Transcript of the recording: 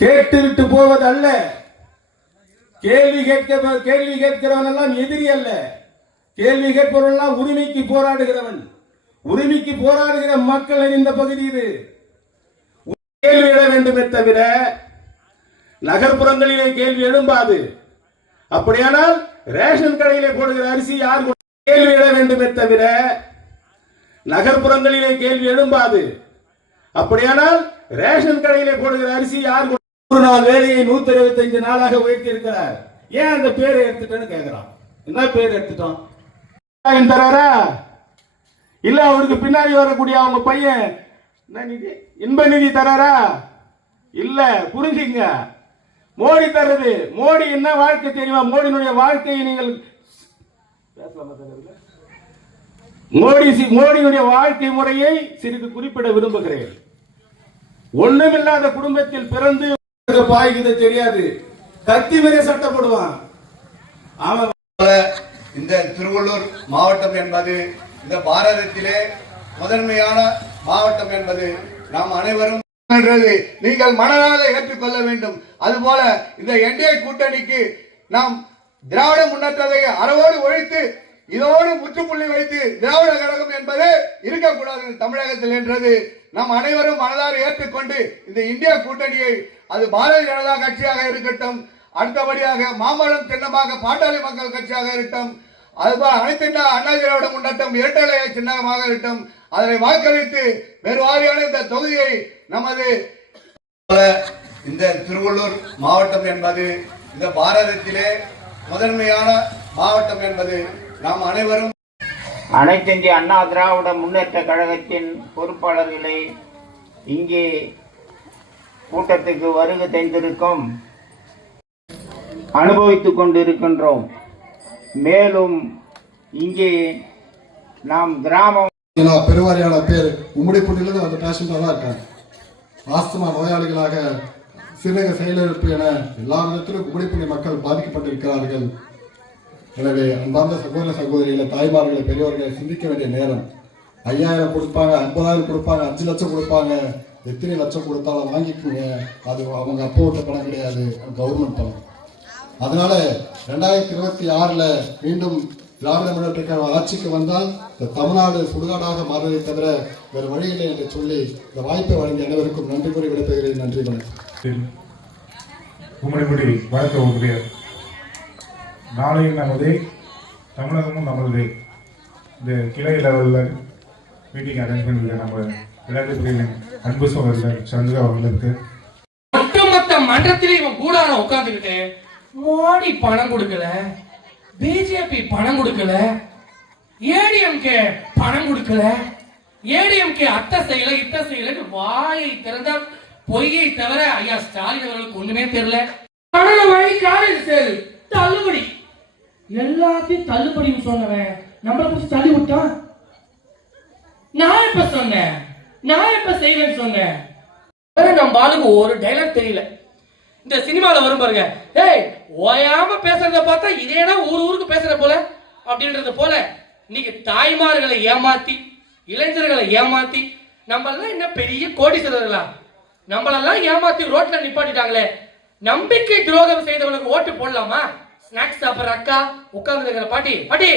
கேட்டுவிட்டு போவது அல்ல. கேள்வி கேட்கிறவன் எல்லாம் எதிரி அல்ல. கேள்வி கேட்பவன் எல்லாம் உரிமைக்கு போராடுகிறவன். உரிமைக்கு போராடுகிற மக்கள் இந்த பகுதி இது. கேள்வி எழ வேண்டுமே தவிர நகர்ப்புறங்களிலே கேள்வி எழும்பாது. அப்படியானால் ரேஷன் கடையிலே போடுகிற அரிசி யார்? கேள்வி எழ வேண்டுமே தவிர நகர்ப்புறங்களிலே கேள்வி எழும்பாது. அப்படியானால் ரேஷன் கடையிலே போடுகிற அரிசி யார்? ஒரு நாள் வேலையை 125 நாளாக உயர்த்தி இருக்கிறார். ஏன் அந்த பேரை எடுத்துட்டேன்னு கேட்கிறான். என்ன பேர் எடுத்துட்டோம்? தராரா இல்ல அவருக்கு பின்னாடி வரக்கூடிய அவங்க பையன் இன்ப நிதி தராரா? இல்ல. புரிஞ்சுங்க, மோடி தர்றது. மோடி என்ன வாழ்க்கை தெரியுமா? மோடியினுடைய வாழ்க்கையை நீங்கள் மோடியுடைய வாழ்க்கை முறையை சிறிது குறிப்பிட விரும்புகிறேன். ஒண்ணுமில்லாத குடும்பத்தில் பிறந்து பாய்கிறது தெரியாது, கத்தி வரை சட்டப்படுவான். இந்த திருவள்ளூர் மாவட்டம் என்பது இந்த பாரதத்திலே முதன்மையான மாவட்டம் என்பது நாம் அனைவரும் நீங்கள் மனதாக ஏற்றுக்கொள்ள வேண்டும். அதுபோல இந்த என்டிஏ கூட்டணிக்கு நாம் திராவிட முன்னேற்றத்தை அறவோடு ஒழித்து இதோடு முற்றுப்புள்ளி வைத்து திராவிட கழகம் என்பது இருக்கக்கூடாது தமிழகத்தில் என்றது நாம் அனைவரும் மனதார ஏற்றுக்கொண்டு இந்த இந்தியா கூட்டணியை அது பாரதிய ஜனதா கட்சியாக இருக்கட்டும், அடுத்தபடியாக மாம்பழம் சின்னமாக பாட்டாளி மக்கள் கட்சியாக இருக்கட்டும், அதுபோல அனைத்து அண்ணா திராவிட முன்னேற்றம் இரட்டை சின்னமாக இருக்கட்டும், அதனை வாக்களித்து வேறு வாரியான இந்த தொகுதியை நமது இந்த திருவள்ளூர் மாவட்டம் என்பது இந்த பாரதத்திலே முதன்மையான மாவட்டம் என்பது நாம் அனைவரும் அனைத்து இந்திய அண்ணா திராவிட முன்னேற்ற கழகத்தின் பொறுப்பாளர்களை இங்கே கூட்டத்துக்கு வருகை தந்திருக்கும் அனுபவித்துக் கொண்டிருக்கின்றோம். மேலும் இங்கே நாம் கிராமம் பெருவாரியான பேர் உம்முடிப்பட்டிலிருந்து அந்த பேஷண்டாக தான் இருக்காங்க. ஆஸ்துமா நோயாளிகளாக சிறுநீரக செயலிழப்பு என எல்லா விதத்திலும் உம்முடிப்பட்டி மக்கள் பாதிக்கப்பட்டிருக்கிறார்கள். எனவே அன்பார்ந்த சகோதர சகோதரிகளை, தாய்மார்களை, பெரியவர்களை சிந்திக்க வேண்டிய நேரம். 5000 கொடுப்பாங்க, 50,000 கொடுப்பாங்க, 5 லட்சம் கொடுப்பாங்க, எத்தனை லட்சம் கொடுத்தாலும் வாங்கிக்குங்க. அது அவங்க அப்போ விட்ட பணம் கிடையாது, கவர்மெண்ட் பணம். அதனால 2026 மீண்டும் திராவிட முன்னேற்ற கழகம் ஆட்சிக்கு வந்தால் இந்த தமிழ்நாடு சுடுகாடாக மாறுவதை தவிர வேறு வழி இல்லை என்று சொல்லி இந்த வாய்ப்பை வழங்கிய அனைவருக்கும் நன்றி கூறி விடைபெறுகிறேன். நன்றி வணக்கம். கும்மிடிப்பட்டி வழக்க நாளை நமது தமிழகமும் நமது இந்த கிளை லெவலில் மீட்டிங் அரேஞ்ச் பண்ணிருக்க நம்ம விளையாட்டுத்துறையின் அன்பு சோழர்கள் சந்திரா அவர்களுக்கு ஒட்டுமொத்த மன்றத்திலே இவன் கூடான உட்கார்ந்துக்கிட்டு மோடி பணம் கொடுக்கல, பிஜேபி பணம் கொடுக்கல, ஏடிஎம்கே பணம் கொடுக்கல, ஏடிஎம்கே அத்தை செய்யல இத்த செய்யல வாயை திறந்த பொய்யை தவிர ஐயா ஸ்டாலின் அவர்களுக்கு ஒண்ணுமே தெரியல. பணம் வழி காலேஜ் சேல் தள்ளுபடி எல்லாத்தையும் தள்ளுபடின்னு சொன்னவன் நம்மளை பிடிச்சி தள்ளி விட்டான். நான் எப்ப சொன்னேன், நான் எப்ப செய்வேன்னு சொன்னேன். நம்ம ஆளுக்கு ஒரு டைலாக் தெரியல. இந்த சினிமால வரும் பாருங்க, ஏய் ஓயாம பேசுறத பார்த்தா இதேதான் ஊருக்கு பேசுற போல அப்படின்றது போல இன்னைக்கு தாய்மார்களை ஏமாத்தி இளைஞர்களை ஏமாத்தி நம்மளெல்லாம் என்ன பெரிய கோடீஸ்வரர்களா, நம்மளெல்லாம் ஏமாத்தி ரோட்ல நிப்பாட்டிட்டாங்களே. நம்பிக்கை துரோகம் செய்தவனுக்கு ஓட்டு போடலாமா? ஸ்நாக்ஸ் சாப்பிட்ற அக்கா உட்கார்ந்து இருக்கிற பாட்டி